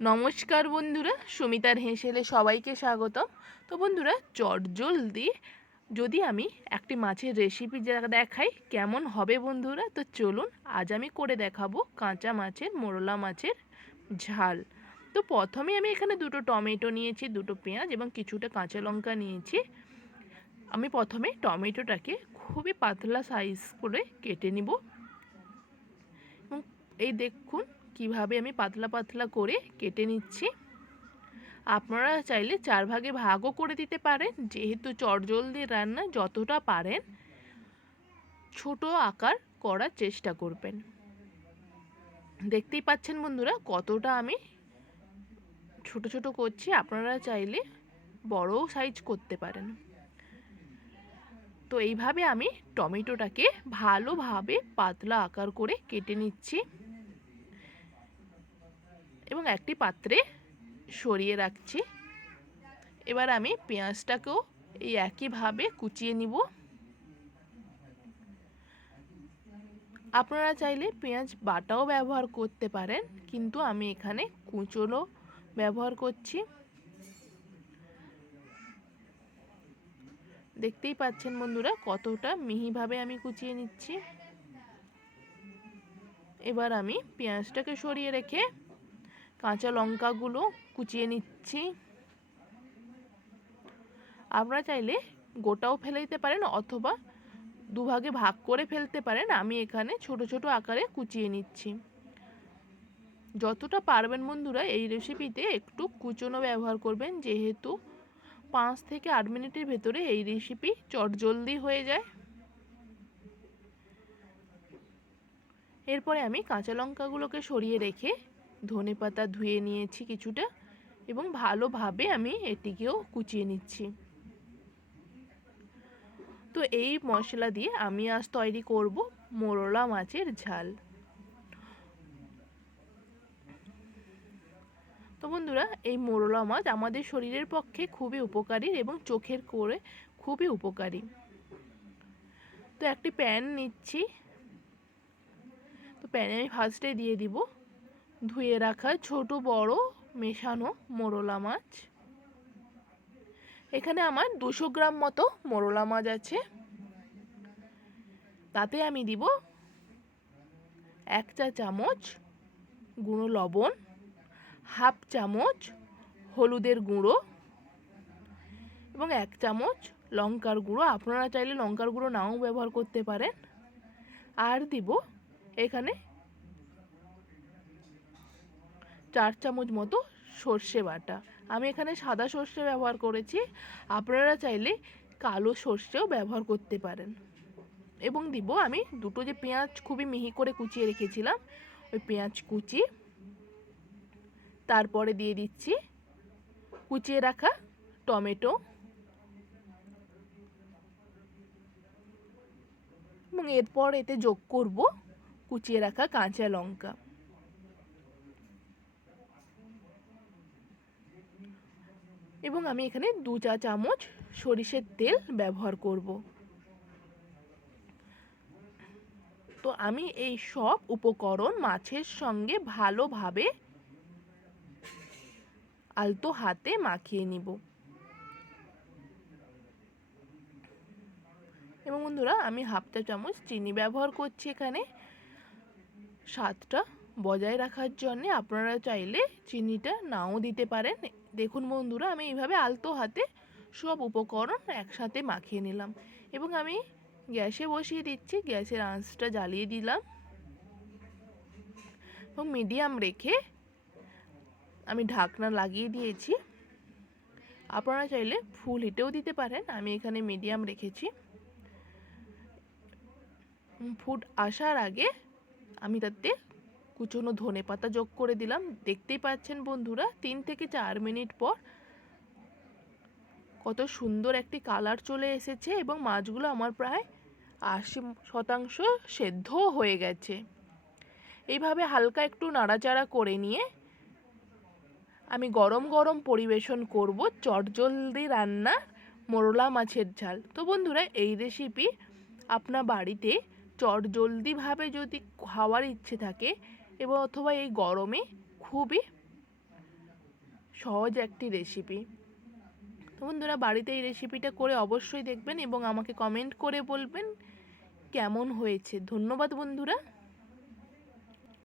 নমস্কার বন্ধুরা, সুমিতার হেঁসেলে সবাইকে স্বাগতম। তো বন্ধুরা, চটজলদি যদি আমি একটি মাছের রেসিপি দেখাই কেমন হবে বন্ধুরা, তো চলুন আজ আমি করে দেখাবো কাঁচা মাছের মোরলা মাছের ঝাল। তো প্রথমে আমি এখানে দুটো টমেটো নিয়েছি, দুটো পেঁয়াজ এবং কিছুটা কাঁচা লঙ্কা নিয়েছি। আমি প্রথমে টমেটোটাকে খুবই পাতলা সাইজ করে কেটে নিব এবং এই দেখুন কিভাবে আমি পাতলা পাতলা করে কেটে নিচ্ছি। আপনারা চাইলে 4 ভাগে ভাগও করে দিতে পারেন, যেহেতু চটজলদি রান্না যতটা পারেন ছোট আকার করার চেষ্টা করবেন। দেখতেই পাচ্ছেন বন্ধুরা কতটা আমি ছোট ছোট করছি, আপনারা চাইলে বড়ও সাইজ করতে পারেন। তো এইভাবে আমি টমেটোটাকে ভালোভাবে পাতলা আকার করে কেটে নিচ্ছি এবং একটি পাত্রে সরিয়ে রাখছি। এবার আমি পেঁয়াজটাকেও এই একইভাবে কুচিয়ে নিব। আপনারা চাইলে পেঁয়াজ বাটাও ব্যবহার করতে পারেন, কিন্তু আমি এখানে কুচনো ব্যবহার করছি। দেখতেই পাচ্ছেন বন্ধুরা কতটা মিহিভাবে আমি কুচিয়ে নিচ্ছি। এবার আমি পেঁয়াজটাকে সরিয়ে রেখে কাঁচা লঙ্কাগুলো কুচিয়ে নিচ্ছি। আপনারা চাইলে গোটাও ফেলে দিতে পারেন অথবা দুভাগে ভাগ করে ফেলতে পারেন। আমি এখানে ছোট ছোট আকারে কুচিয়ে নিচ্ছি। যতটা পারবেন বন্ধুরা এই রেসিপিতে একটু কুচনো ব্যবহার করবেন, যেহেতু 5 থেকে 8 মিনিটের ভেতরে এই রেসিপি চটজলদি হয়ে যায়। এরপরে আমি কাঁচা লঙ্কাগুলোকে সরিয়ে রেখে ধনেপাতা ধুয়ে নিয়েছি কিছুটা এবং ভালোভাবে আমি এটিকেও কুচিয়ে নিচ্ছি। তো এই মশলা দিয়ে আমি আজ তৈরি করব মোরলা মাছের ঝাল। তো বন্ধুরা, এই মোরলা মাছ আমাদের শরীরের পক্ষে খুবই উপকারী এবং চোখের করে খুবই উপকারী। তো একটি প্যান নিচ্ছি। তো প্যানে আমি ফার্স্টে দিয়ে দিব ধুয়ে রাখা ছোট বড় মেশানো মোরলা মাছ। এখানে আমার 200 গ্রাম মতো মোরলা মাছ আছে। তাতে আমি দিব 1 চা চামচ গুঁড়ো লবণ, হাফ চামচ হলুদের গুঁড়ো এবং 1 চামচ লঙ্কার গুঁড়ো। আপনারা চাইলে লঙ্কার গুঁড়ো নাও ব্যবহার করতে পারেন। আর দিব এখানে 4 চামচ মতো সর্ষে বাটা। আমি এখানে সাদা সর্ষে ব্যবহার করেছি, আপনারা চাইলে কালো সর্ষেও ব্যবহার করতে পারেন। এবং দিব আমি দুটো যে পেঁয়াজ খুবই মিহি করে কুচিয়ে রেখেছিলাম, ওই পেঁয়াজ কুচি। তারপরে দিয়ে দিচ্ছি কুচিয়ে রাখা টমেটো এবং এরপর এতে যোগ করব কুচিয়ে রাখা কাঁচা লঙ্কা এবং আমি এখানে 2 চা চামচ সরিষার তেল ব্যবহার করব। তো আমি এই সব উপকরণ মাছের সঙ্গে ভালোভাবে আলতো হাতে মাখিয়ে নিব। এবং বন্ধুরা, আমি হাফ চা চামচ চিনি ব্যবহার করছি এখানে স্বাদটা বজায় রাখার জন্য। আপনারা চাইলে চিনিটা নাও দিতে পারেন। দেখুন বন্ধুরা, আমি এইভাবে আলতো হাতে সব উপকরণ একসাথে মাখিয়ে নিলাম এবং আমি গ্যাসে বসিয়ে দিচ্ছি। গ্যাসের আঁচটা জ্বালিয়ে দিলাম এবং মিডিয়াম রেখে আমি ঢাকনা লাগিয়ে দিয়েছি। আপনারা চাইলে ফুল হিটেও দিতে পারেন, আমি এখানে মিডিয়াম রেখেছি। ফুট আসার আগে আমি তাতে কুচনো ধনেপাতা যোগ করে দিলাম। দেখতেই পাচ্ছেন বন্ধুরা 3 থেকে 4 মিনিট পর কত সুন্দর একটি কালার চলে এসেছে এবং মাছগুলো আমার প্রায় 80% সেদ্ধ হয়ে গেছে। এইভাবে হালকা একটু নাড়াচাড়া করে নিয়ে আমি গরম গরম পরিবেশন করব চটজলদি রান্না মোরলা মাছের ঝাল। তো বন্ধুরা, এই রেসিপি আপনার বাড়িতে চটজলদিভাবে যদি খাওয়ার ইচ্ছে থাকে এবং অথবা এই গরমে খুবই সহজ একটি রেসিপি। তো বন্ধুরা বাড়িতে এই রেসিপিটা করে অবশ্যই দেখবেন এবং আমাকে কমেন্ট করে বলবেন কেমন হয়েছে। ধন্যবাদ বন্ধুরা।